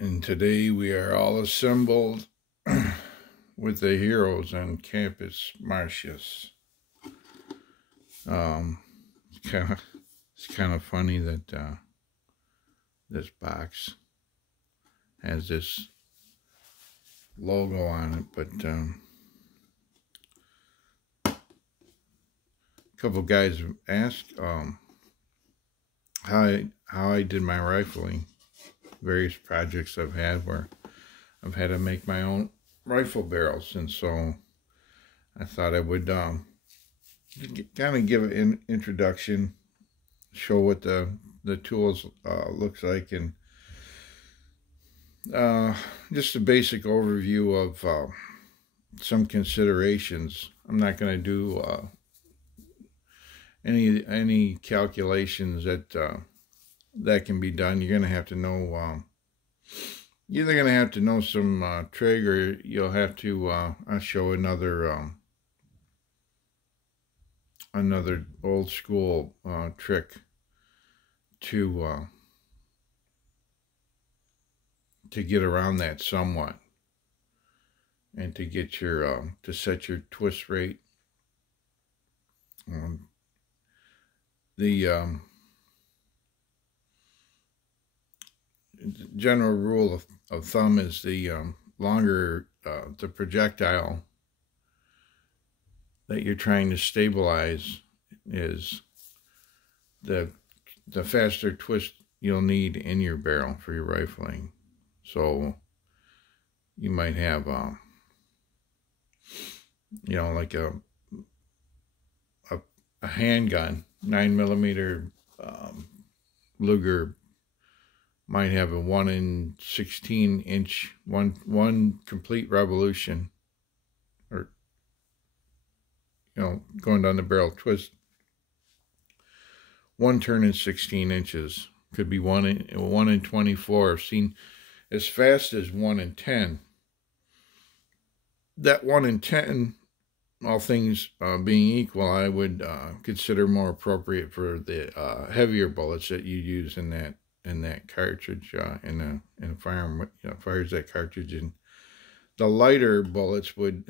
And today we are all assembled with the heroes on Campus Martius. It's kind of funny that this box has this logo on it, but a couple guys asked how I did my rifling. Various projects I've had where I've had to make my own rifle barrels, and so I thought I would kind of give an introduction, show what the tools looks like, and just a basic overview of some considerations. I'm not going to do any calculations that can be done. You're going to have to know, you're either going to have to know some trig, or you'll have to I'll show another old school trick to get around that somewhat, and to get your to set your twist rate. The general rule of thumb is the longer the projectile that you're trying to stabilize is, the faster twist you'll need in your barrel for your rifling. So you might have like a handgun, 9mm Luger might have a 1 in 16 inch, one complete revolution, or going down the barrel twist, one turn in 16 inches. Could be 1 in 24. I've seen as fast as 1 in 10. That 1 in 10, all things being equal, I would consider more appropriate for the heavier bullets that you use in that cartridge, in a firearm fires that cartridge. And the lighter bullets would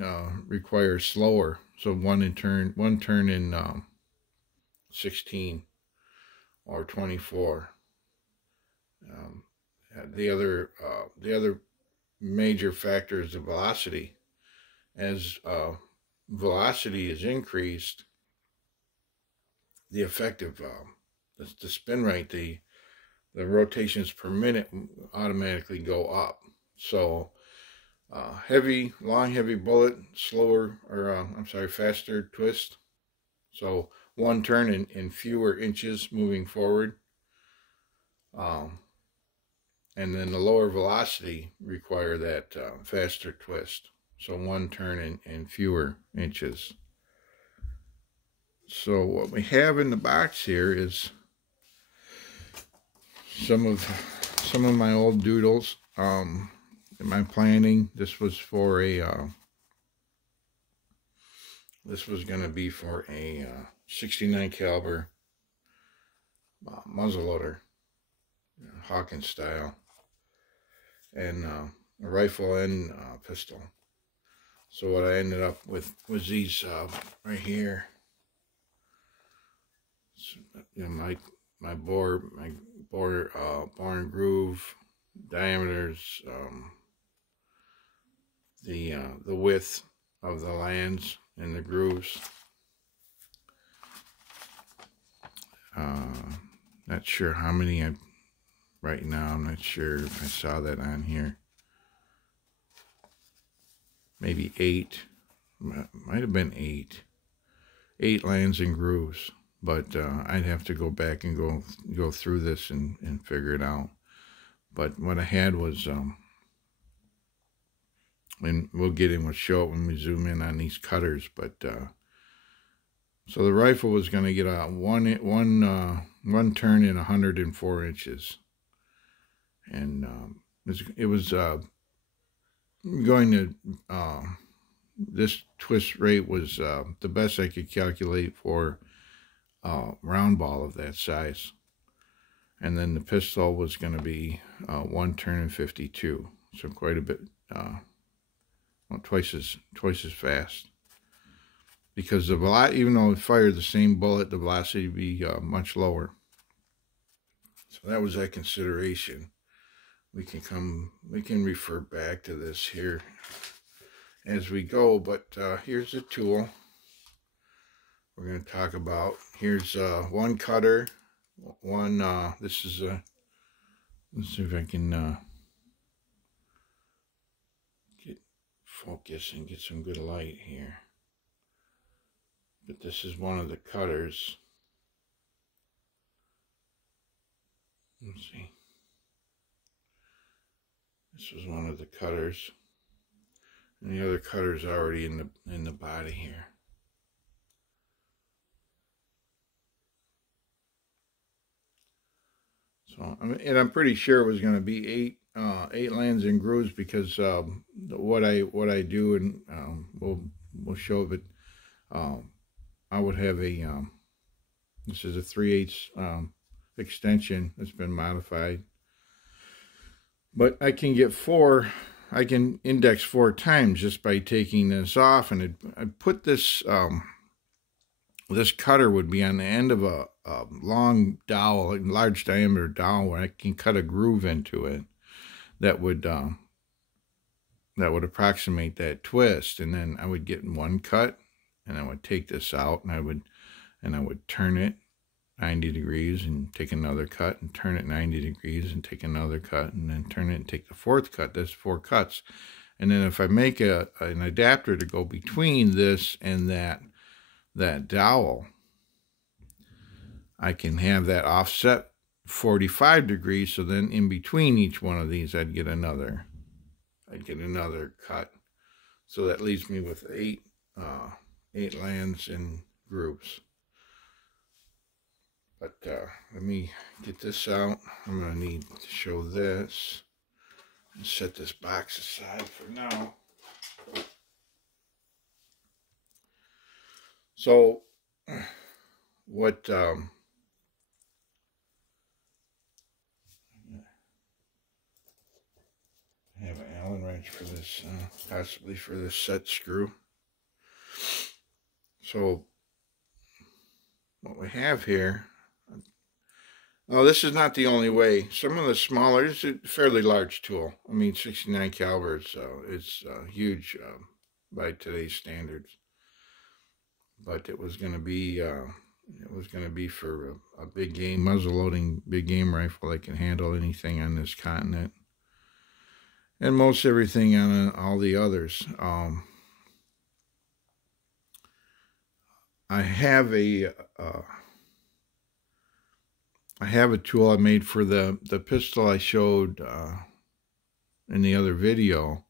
require slower, so one turn in 16 or 24. The other major factor is the velocity. As velocity is increased, the effective the spin rate, the rotations per minute automatically go up. So long heavy bullet, slower, or faster twist. So one turn in fewer inches moving forward. And then the lower velocity require that faster twist. So one turn in fewer inches. So what we have in the box here is some of my old doodles. In my planning, this was for this was going to be for a 69 caliber muzzleloader, Hawkins style, and a rifle and pistol. So what I ended up with was these right here. So, my bore and groove diameters, the width of the lands and the grooves. Not sure how many right now. I'm not sure if I saw that on here. Maybe 8. Might have been 8. 8 lands and grooves. But I'd have to go back and go through this and figure it out. But what I had was, and we'll show it when we zoom in on these cutters. But so the rifle was going to get a one turn in 104 inches, and it was going to this twist rate was the best I could calculate for round ball of that size. And then the pistol was going to be 1 turn and 52, so quite a bit, well, twice as fast. Because the velocity, even though it fired the same bullet, the velocity would be much lower. So that was that consideration. We can refer back to this here as we go, but here's the tool we're going to talk about. Here's one cutter, one, this is a, let's see if I can get focus and get some good light here. But this is one of the cutters. Let's see. This was one of the cutters. And the other cutter's already in the body here. So, I'm pretty sure it was going to be eight lands and grooves, because what I do, and we'll show it. I would have a this is a 3/8 extension that's been modified, but I can get 4. I can index 4 times just by taking this off, and I put this this cutter would be on the end of a long dowel, a large diameter dowel, where I can cut a groove into it that would approximate that twist. And then I would get one cut, and I would take this out, and I would turn it 90 degrees and take another cut, and turn it 90 degrees and take another cut, and then turn it and take the 4th cut. That's 4 cuts. And then if I make an adapter to go between this and that dowel, I can have that offset 45 degrees. So then in between each one of these, I'd get another cut. So that leaves me with 8 lands and grooves. But let me get this out. I'm going to need to show this and set this box aside for now. So what I have an Allen wrench for this, possibly for this set screw. So what we have here, oh, this is not the only way. Some of the smaller, it's a fairly large tool. I mean, 69 caliber, it's huge by today's standards. But it was going to be for a big game, muzzle loading big game rifle that can handle anything on this continent, and most everything on all the others. I have a tool I made for the pistol I showed in the other video,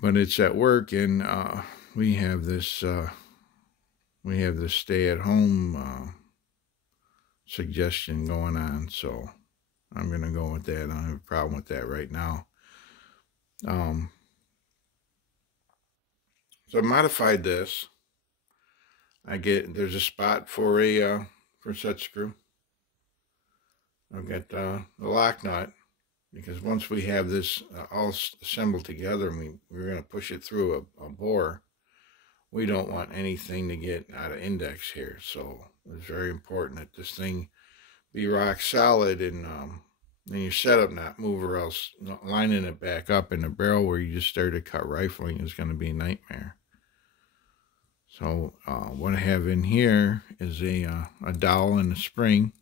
but it's at work, and we have this stay-at-home suggestion going on, so I'm going to go with that. I don't have a problem with that right now. So I modified this. There's a spot for a set screw. I've got the lock nut, because once we have this all assembled together and we're going to push it through a bore, we don't want anything to get out of index here. So it's very important that this thing be rock solid, and your setup not move, or else lining it back up in the barrel where you just started cut rifling is going to be a nightmare. So what I have in here is a dowel and a spring.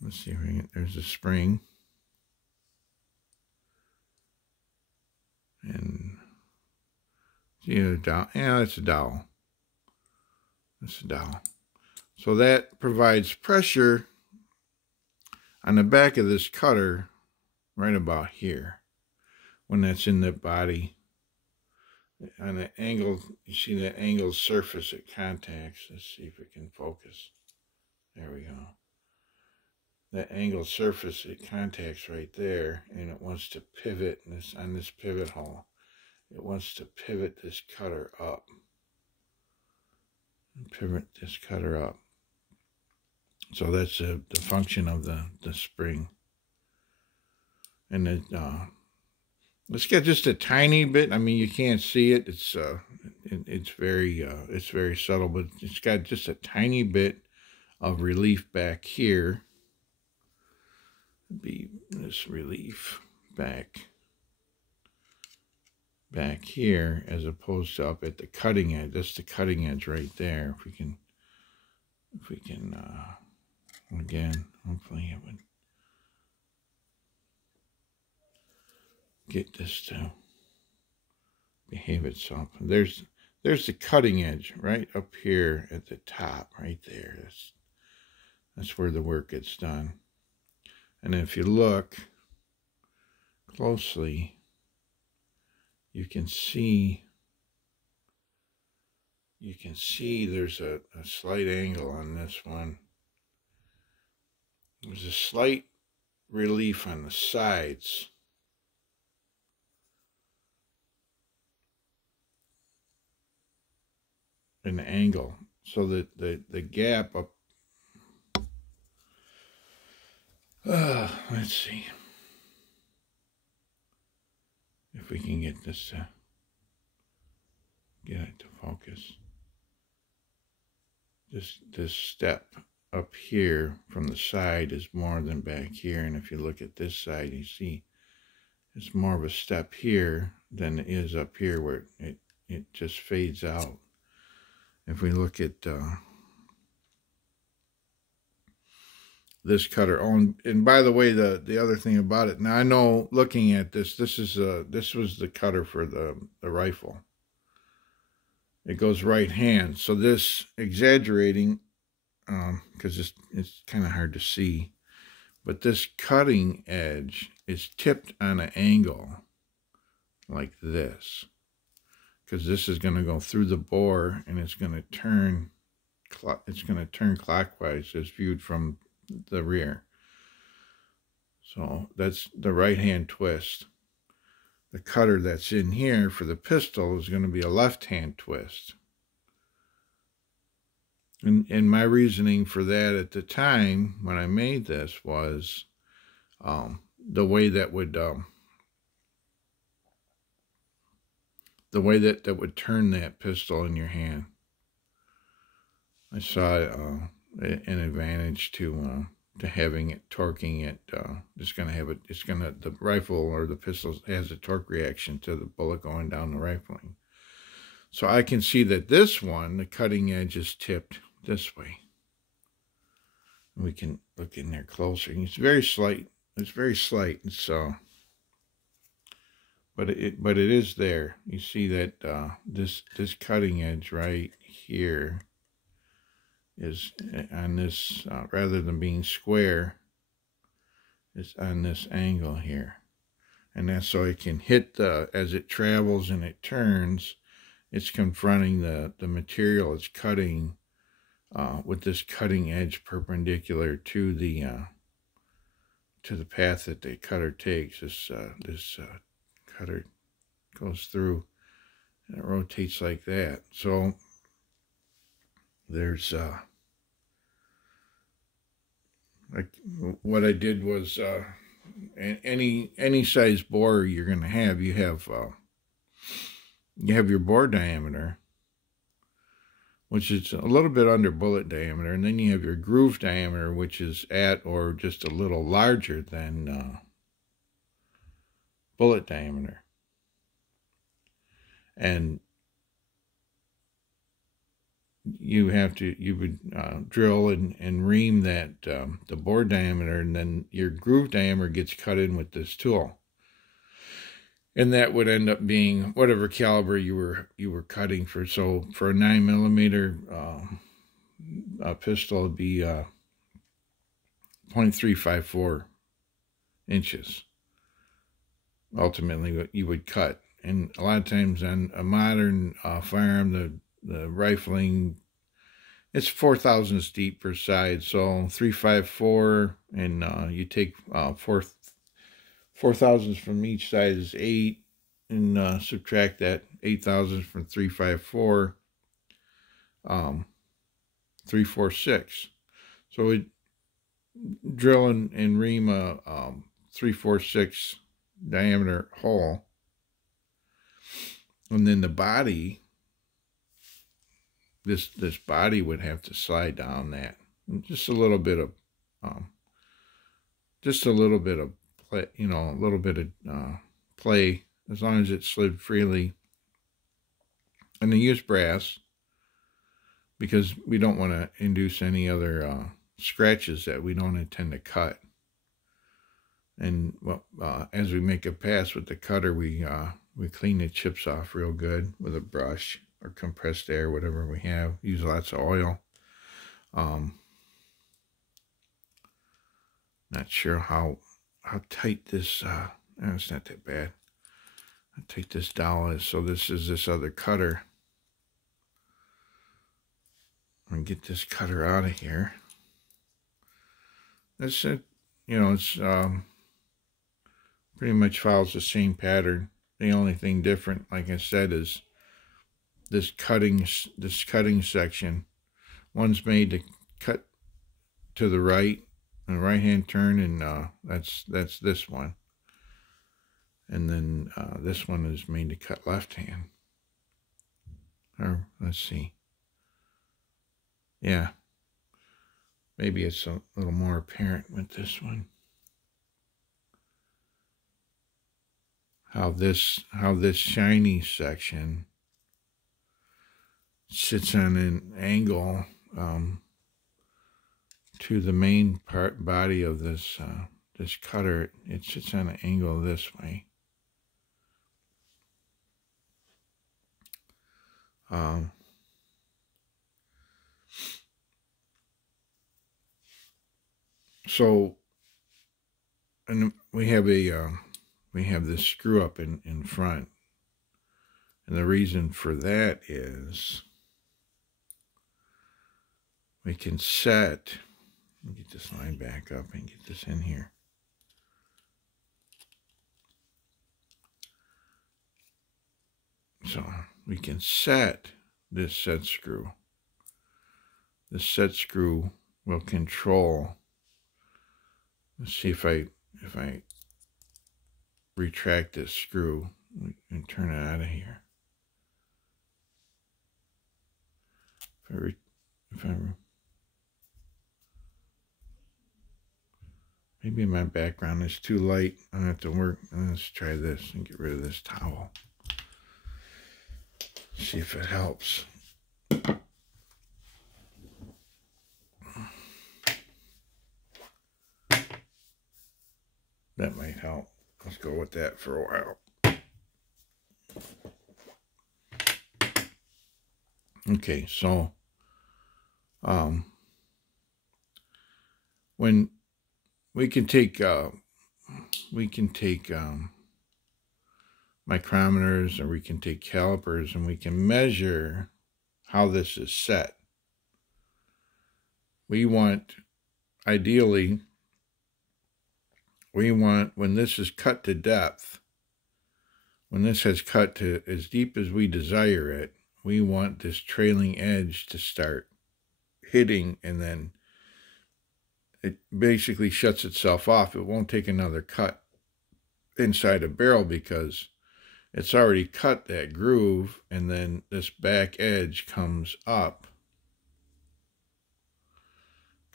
Let's see if we can, there's a spring. And see the dowel? Yeah, that's a dowel. That's a dowel. So that provides pressure on the back of this cutter right about here when that's in the body. On the angle, you see that angled surface it contacts. Let's see if it can focus. There we go. That angled surface it contacts right there, and it wants to pivot on this pivot hole. It wants to pivot this cutter up. Pivot this cutter up. So that's the function of the spring. And it, let's get just a tiny bit. I mean, you can't see it. It's very subtle, but it's got just a tiny bit of relief back here. Be this relief back here, as opposed to up at the cutting edge. That's the cutting edge right there. If we can again, hopefully it would get this to behave itself. There's the cutting edge right up here at the top, right there. That's where the work gets done. And if you look closely, you can see there's a slight angle on this one. There's a slight relief on the sides. An angle, so that the gap up. Let's see if we can get this get it to focus. This step up here from the side is more than back here, and if you look at this side, you see it's more of a step here than it is up here, where it just fades out. If we look at this cutter, oh, and by the way, the other thing about it, now I know looking at this was the cutter for the rifle. It goes right hand, so this exaggerating, because it's kind of hard to see, but this cutting edge is tipped on an angle like this, because this is going to go through the bore, and it's going to turn clockwise as viewed from the rear. So that's the right hand twist. The cutter that's in here for the pistol is going to be a left hand twist. And my reasoning for that at the time when I made this was the way that would turn that pistol in your hand. I saw an advantage to having it, torquing it. The rifle or the pistol has a torque reaction to the bullet going down the rifling. So I can see that this one, the cutting edge, is tipped this way. We can look in there closer. It's very slight. It's very slight. But it is there. You see that this cutting edge right here is on this, rather than being square, it's on this angle here. And that's so it can hit as it travels and it turns, it's confronting the material it's cutting with this cutting edge perpendicular to the path that the cutter takes. This cutter goes through and it rotates like that. So there's like what I did was any size bore you're going to have, you have your bore diameter, which is a little bit under bullet diameter, and then you have your groove diameter, which is at or just a little larger than bullet diameter. And you would drill and ream that the bore diameter, and then your groove diameter gets cut in with this tool, and that would end up being whatever caliber you were cutting for. So for a 9mm pistol, it'd be 0.354 inches. Ultimately, what you would cut, and a lot of times on a modern firearm, the rifling, it's 4/1000 deep per side, so 354, and you take 4/1000 from each side is 8, and subtract that 8/1000 from 354, 346. So drill and ream a 3/4/6 diameter hole, and then the body, this body would have to slide down that. Just a little bit of play, a little bit of play, as long as it slid freely. And they use brass because we don't want to induce any other scratches that we don't intend to cut. And as we make a pass with the cutter, we clean the chips off real good with a brush or compressed air, whatever we have. Use lots of oil. Not sure how tight this, it's not that bad, how tight this dowel is. So this is this other cutter. I'm going to get this cutter out of here. This, it's pretty much follows the same pattern. The only thing different, like I said, is this cutting section. One's made to cut to the right, a right-hand turn, and that's this one. And then this one is made to cut left-hand. Or let's see. Yeah, maybe it's a little more apparent with this one. How this shiny section sits on an angle to the main body of this this cutter. It sits on an angle this way. So, and we have this screw up in front, and the reason for that is we can set. Let me get this line back up and get this in here. So we can set this set screw. The set screw will control. Let's see if I retract this screw and turn it out of here. Maybe my background is too light. I don't have to work. Let's try this and get rid of this towel. See if it helps. That might help. Let's go with that for a while. Okay, so when we can take micrometers, or we can take calipers, and we can measure how this is set. We want, ideally, when this is cut to depth, when this has cut to as deep as we desire it, we want this trailing edge to start hitting, and then it basically shuts itself off. It won't take another cut inside a barrel because it's already cut that groove, and then this back edge comes up,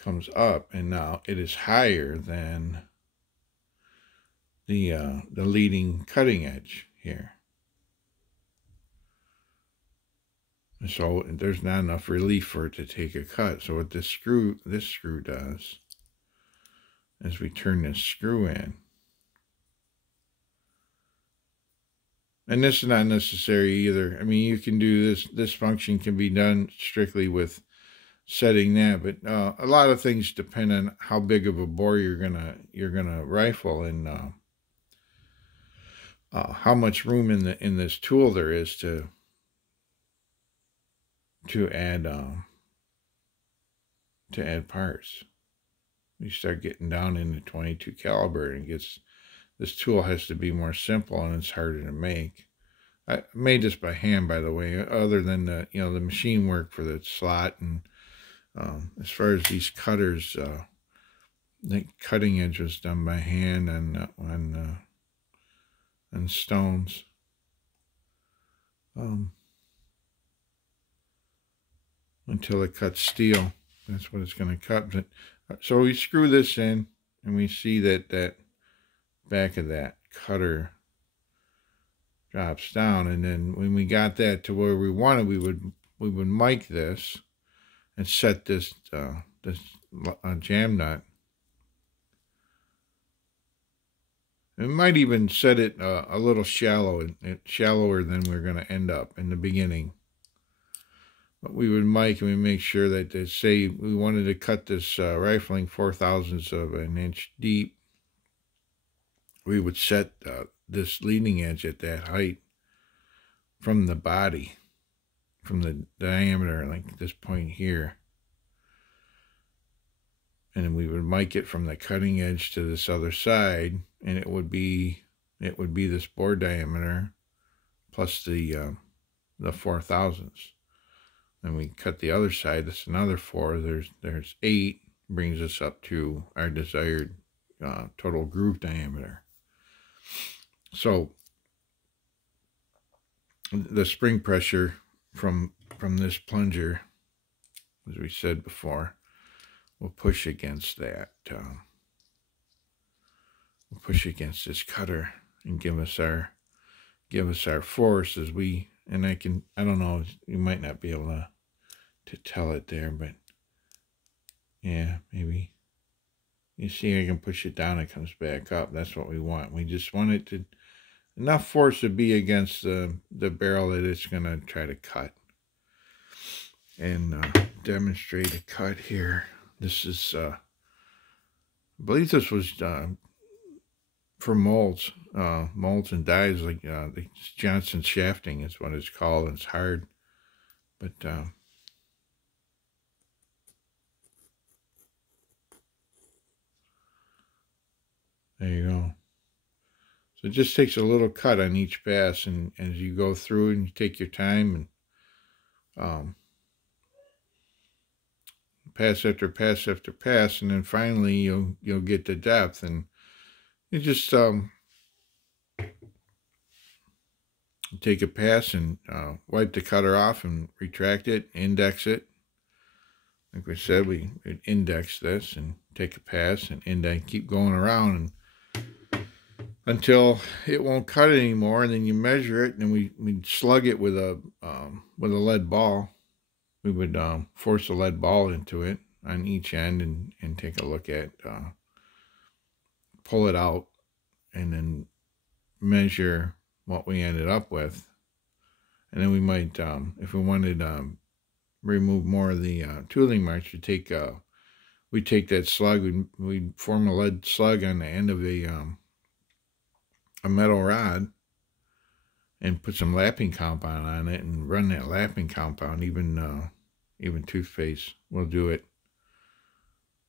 and now it is higher than the leading cutting edge here. So there's not enough relief for it to take a cut. So what this screw does is we turn this screw in. And this is not necessary either. I mean, you can do this function can be done strictly with setting that, but a lot of things depend on how big of a bore you're gonna rifle, and how much room in this tool there is to add parts. You start getting down into 22 caliber, and this tool has to be more simple, and it's harder to make. I made this by hand, by the way, other than the machine work for the slot, and as far as these cutters, the cutting edge was done by hand on stones. Until it cuts steel. That's what it's going to cut. But, so we screw this in, and we see that that back of that cutter drops down. And then when we got that to where we wanted, we would mic this and set this jam nut. We might even set it a little shallower than we're going to end up in the beginning. But we would mic and we make sure that, say we wanted to cut this rifling 4/1000 of an inch deep, we would set this leading edge at that height from the body, from the diameter, like this point here. And then we would mic it from the cutting edge to this other side, and it would be this bore diameter plus the 4/1000. And we cut the other side. That's another 4. There's 8. Brings us up to our desired total groove diameter. So the spring pressure from this plunger, as we said before, will push against that. We'll push against this cutter and give us our force as we. And I don't know, you might not be able to tell it there, but yeah, maybe. You see, I can push it down, it comes back up. That's what we want. We just want it to, enough force to be against the barrel that it's going to try to cut. And demonstrate a cut here. This is, I believe this was for molds and dies, like the Johnson shafting is what it's called. It's hard, but there you go. So it just takes a little cut on each pass, and as you go through and you take your time, and pass after pass after pass, and then finally you'll get the depth, and you just take a pass and wipe the cutter off and retract it, index it. Like we said, we index this and take a pass and index, keep going around and until it won't cut anymore, and then you measure it, and we'd slug it with a lead ball. We would force a lead ball into it on each end and take a look at, pull it out, and then measure what we ended up with. And then we might, if we wanted to remove more of the tooling marks, we'd take that slug, we'd form a lead slug on the end of a metal rod and put some lapping compound on it and run that lapping compound. Even toothpaste will do it.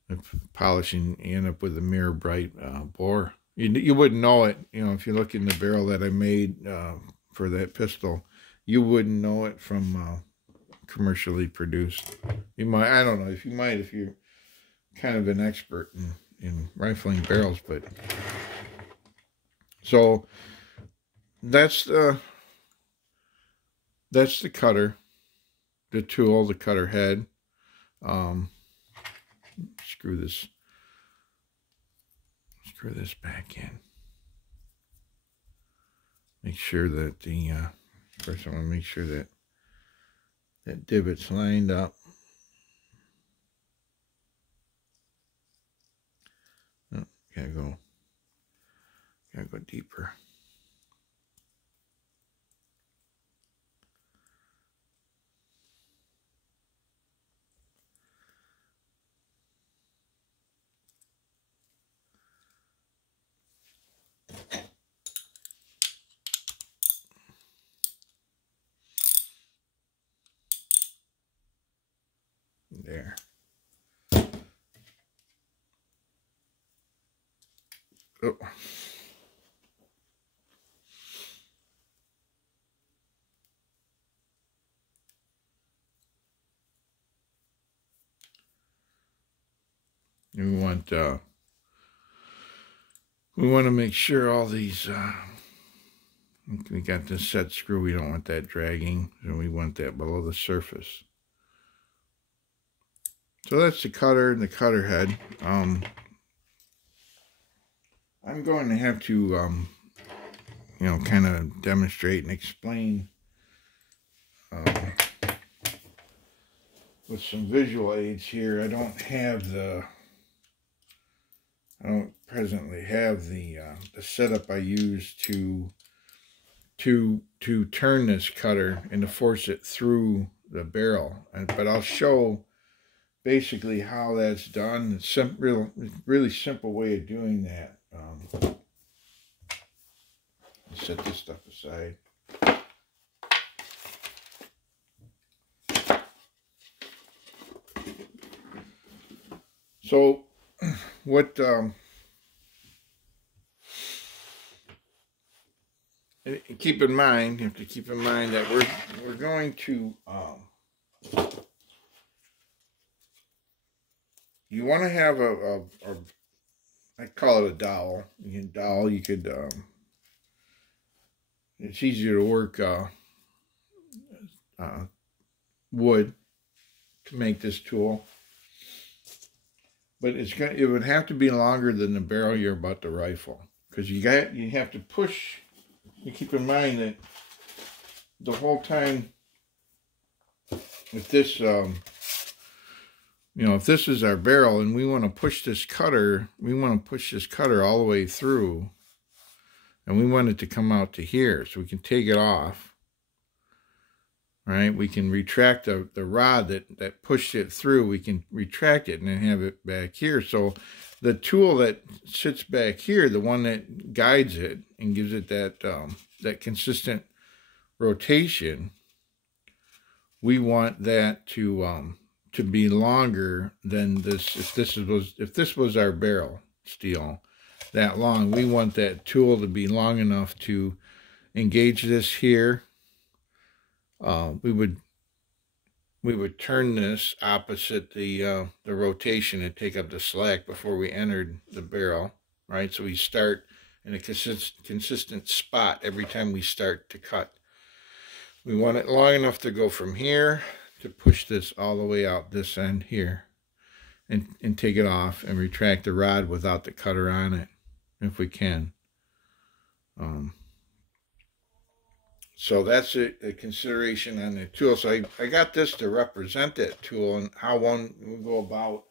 If polishing, you end up with a mirror bright bore. You wouldn't know it, if you look in the barrel that I made for that pistol, you wouldn't know it from commercially produced. You might, I don't know if you might, if you're kind of an expert in rifling barrels, but so that's the cutter, the tool, the cutter head. Screw this back in. Make sure that first I want to make sure that divot's lined up. Oh, gotta go deeper. There. Oh. We want we want to make sure all these, we got this set screw, we don't want that dragging, and we want that below the surface. So that's the cutter and the cutter head. I'm going to have to, you know, kind of demonstrate and explain with some visual aids here. I don't presently have the setup I use to turn this cutter and to force it through the barrel. But I'll show basically how that's done. It's really simple way of doing that. Set this stuff aside. So what keep in mind, you have to keep in mind that we're going to you want to have a I call it a dowel. You could it's easier to work wood to make this tool, but it would have to be longer than the barrel you're about to rifle, because you have to push. You keep in mind that the whole time, if this you know, if this is our barrel and we want to push this cutter, all the way through, and we want it to come out to here, so we can take it off. Right, we can retract the rod that pushed it through. We can retract it and then have it back here. So the tool that sits back here, the one that guides it and gives it that consistent rotation, we want that to be longer than this. If this was our barrel steel that long, we want that tool to be long enough to engage this here. We would turn this opposite the rotation and take up the slack before we entered the barrel, right? So we start in a consistent spot every time we start to cut. We want it long enough to go from here to push this all the way out this end here, and take it off and retract the rod without the cutter on it, if we can. So that's a consideration on the tool. So I got this to represent that tool and how one would go about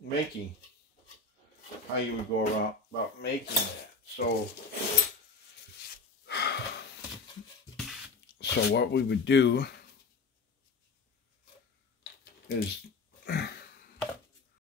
making, how you would go about making that. So what we would do is